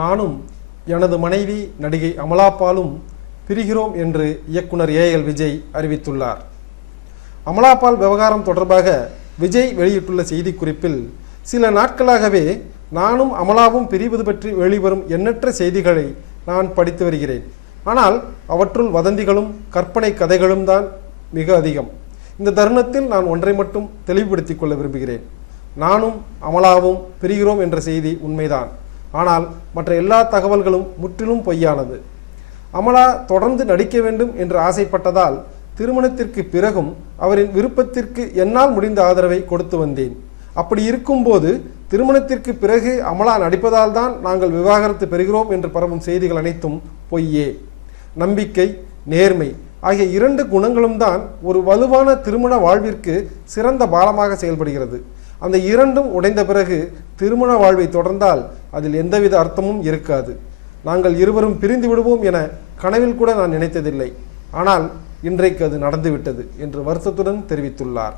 நானும் எனது மனைவி நடிகை அமலாபாலும் பிரிகிறோம் என்று இயக்குனர் ஏஎல் விஜய் அறிவித்துள்ளார். அமலாபால் விவகாரம் தொடர்பாக விஜய் வெளியிட்டுள்ள செய்திக்குறிப்பில் சில நாட்களாகவே நானும் அமலாவும் பிரிவது பற்றி வெளிவரும் எண்ணற்ற செய்திகளை நான் படித்து வருகிறேன். ஆனால் அவற்றுள் வதந்திகளும் கற்பனை கதைகளும் தான் மிக அதிகம். இந்த தருணத்தில் நான் ஒன்றை மட்டும் தெளிவுபடுத்திக் கொள்ள விரும்புகிறேன். நானும் அமலாவும் பிரிகிறோம் என்ற செய்தி உண்மைதான். ஆனால் மற்ற எல்லா தகவல்களும் முற்றிலும் பொய்யானது. அமலா தொடர்ந்து நடிக்க வேண்டும் என்று ஆசைப்பட்டதால் திருமணத்திற்கு பிறகும் அவரின் விருப்பத்திற்கு என்னால் முடிந்த ஆதரவை கொடுத்து வந்தேன். அப்படி இருக்கும்போது திருமணத்திற்கு பிறகு அமலா நடிப்பதால் தான் நாங்கள் விவாகரத்து பெறுகிறோம் என்று பரவும் செய்திகள் அனைத்தும் பொய்யே. நம்பிக்கை நேர்மை ஆகிய இரண்டு குணங்களும் தான் ஒரு வலுவான திருமண வாழ்விற்கு சிறந்த பாலமாக செயல்படுகிறது. அந்த இரண்டும் உடைந்த பிறகு திருமண வாழ்வை தொடர்ந்தால் அதில் எந்தவித அர்த்தமும் இருக்காது. நாங்கள் இருவரும் பிரிந்து விடுவோம் என கனவில் கூட நான் நினைத்ததில்லை. ஆனால் இன்றைக்கு அது நடந்துவிட்டது என்று வருத்தத்துடன் தெரிவித்துள்ளார்.